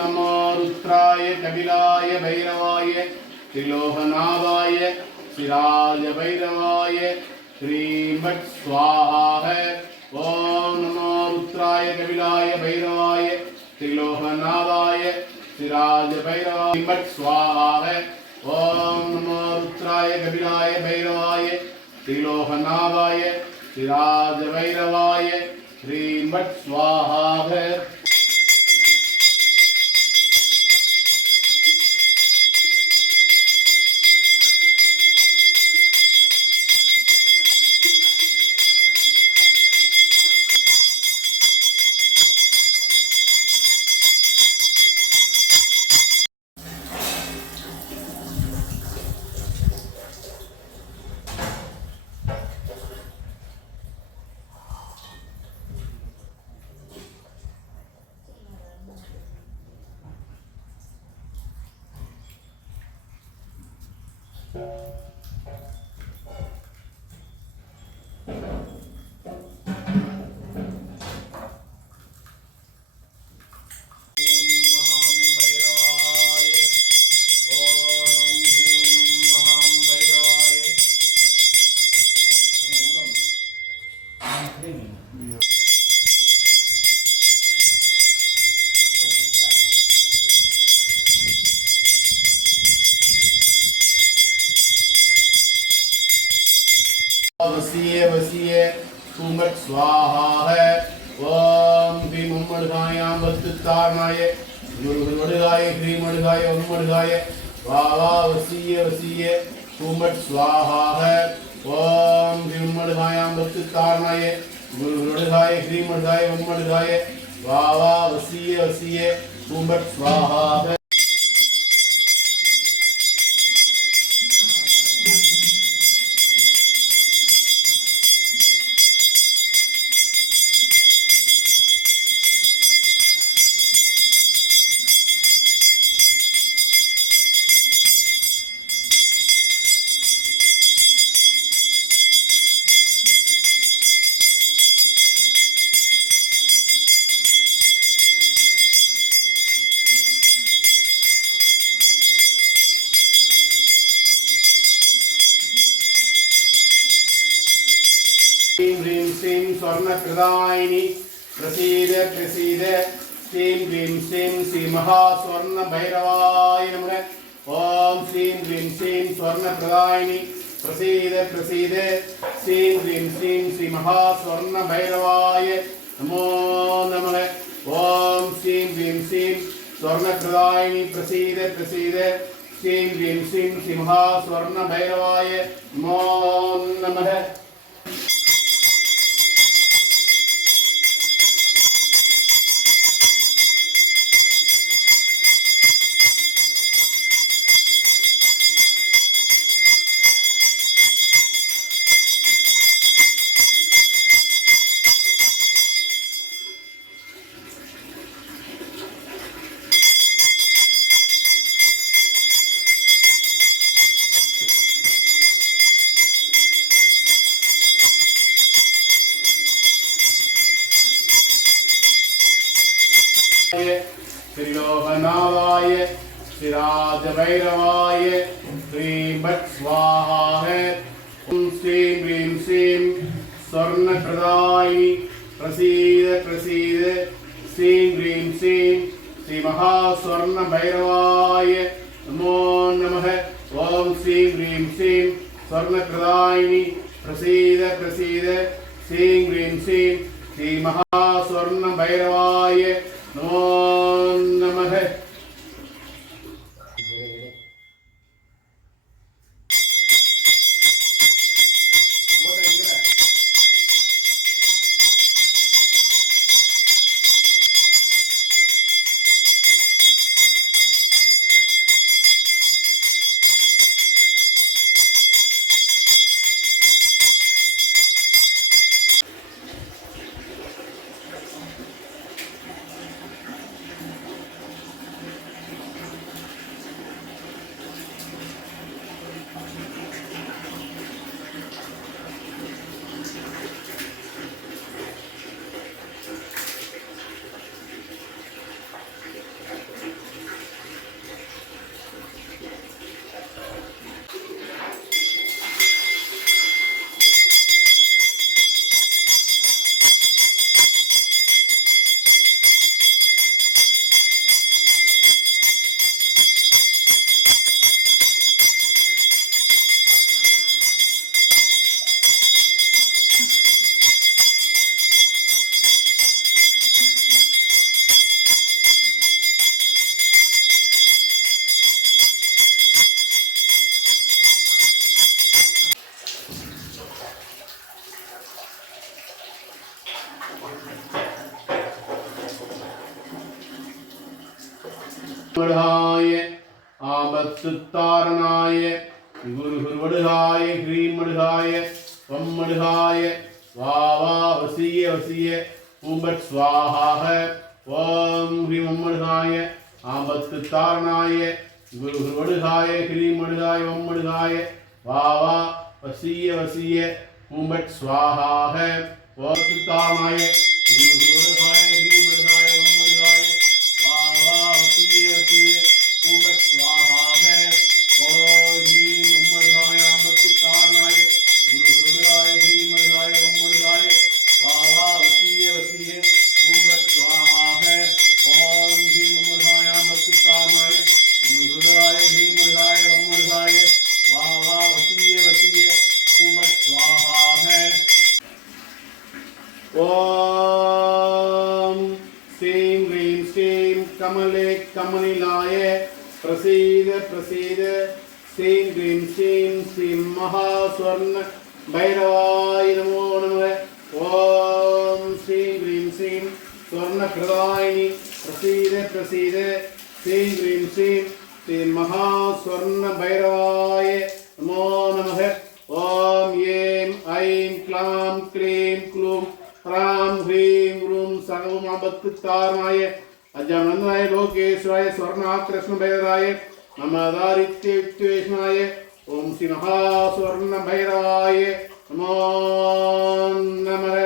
नमो रुद्राय कपिलाय भैरवाय त्रिलोकनाथाय शिराज भैरवाय श्रीमत् स्वाहा है। ओम नमो रुद्राय कपिलाय भैरवाय त्रिलोकनाथाय शिराज भैरवाय श्रीमत् स्वाहा है। ओम नमो रुद्राय कपिलाय भैरवाय त्रिलोकनाथाय शिराज भैरवाय श्रीमत् स्वाहा है। वसीये वसीये कुमट स्वाहा है। ओम ह्रीम उम्मड़गायां वत्तारणाय मुरुगड़गाय ह्रीम मड़गाय उम्मड़गाय वावा वसीये वसीये कुमट स्वाहा है। ओम ह्रीम उम्मड़गायां वत्तारणाय मुरुगड़गाय ह्रीम मड़गाय उम्मड़गाय वावा वसीये वसीये कुमट स्वाहा है। ह्रीं श्रीं स्वर्णप्रदायिनी प्रसीद प्रसीद श्रीं ह्रीं श्रीं श्री महास्वर्ण भैरवाय नमः। ओम श्रीं ह्रीं श्रीं स्वर्णप्रदायिनी प्रसीद प्रसीद श्रीं ह्रीं श्रीं श्री महास्वर्ण भैरवाय नमो नमः। ओम श्रीं ह्रीं श्रीं स्वर्णप्रदायिनी प्रसीद प्रसीद श्रीं ह्रीं श्रीं श्री महास्वर्ण भैरवाय नमो नमः। त्रिलोकनाथाय शिराज भैरवाय श्रीमत् स्वाहा है। ओम श्रीं ह्रीं श्रीं स्वर्णप्रदायिनी प्रसीद प्रसीद श्रीं ह्रीं श्रीं श्री महास्वर्ण भैरवाय नमो नमः। ओम श्रीं ह्रीं श्रीं स्वर्णप्रदायिनी प्रसीद प्रसीद श्रीं ह्रीं श्रीं श्री महास्वर्ण भैरवाय नमो नमः। மடுகாய ஆபத்து தாரணாய குரு குருவடுகாய ஹ்ரீம் மடுகாய வம் மடுகாய வா வா வசிய வசிய பூம்பட் ஸ்வாஹாக ஓம் ஹ்ரீம் வம் மடுகாய ஆபத்து தாரணாய குரு குருவடுகாய ஹ்ரீம் மடுகாய வம் மடுகாய வா வா வசிய வசிய பூம்பட் ஸ்வாஹாக ஓம் தாரணாய குரு குருவடுகாய ஹ்ரீம் மடுகாய வம் மடுகாய வா வா வசிய வசிய பூம்பட் ஸ்வாஹாக ஓம் ஹ்ரீம் வம் மடுகாய ஆபத்து தாரணாய குரு குருவடுகாய ஹ்ரீம் மடுகாய வம் மடுகாய வா வா வசிய வசிய பூம்பட் ஸ்வாஹாக ஓம் ஹ்ரீம் வம் மடுகாய ஆபத்து தாரணாய குரு குருவடுகாய ஹ்ரீம் மடுகாய வம் மடுகாய வா வா வசிய வசிய பூம்பட் ஸ்வாஹாக ஓம் ஸ்ரீம் ஹ்ரீம் ஸ்ரீம் கமலே கமனிலாய பிரசீத பிரசீத ஸ்ரீம் ஹ்ரீம் ஸ்ரீம் ஸ்ரீம் மகாஸ்வர்ண பைரவாய நமோ நமः ஓம் ஸ்ரீம் ஹ்ரீம் ஸ்ரீம் ஸ்வர்ண பிரதாயினி பிரசீத பிரசீத ஸ்ரீம் ஹ்ரீம் ஸ்ரீம் ஸ்ரீம் மகாஸ்வர்ண பைரவாய நமோ நமः ஓம் ஏம் ஐம் க்ளாம் க்ளீம் க்ளூம் ह्रां ह्रीं ह्रूं सर्वमापत्ति तारणाय अजमन्नाय लोकेश्वराय स्वर्णाकृष्णभैरवाय नमदादित्यवित्वेषणाय ओम श्री महास्वर्णभैरवाय नमो नमः।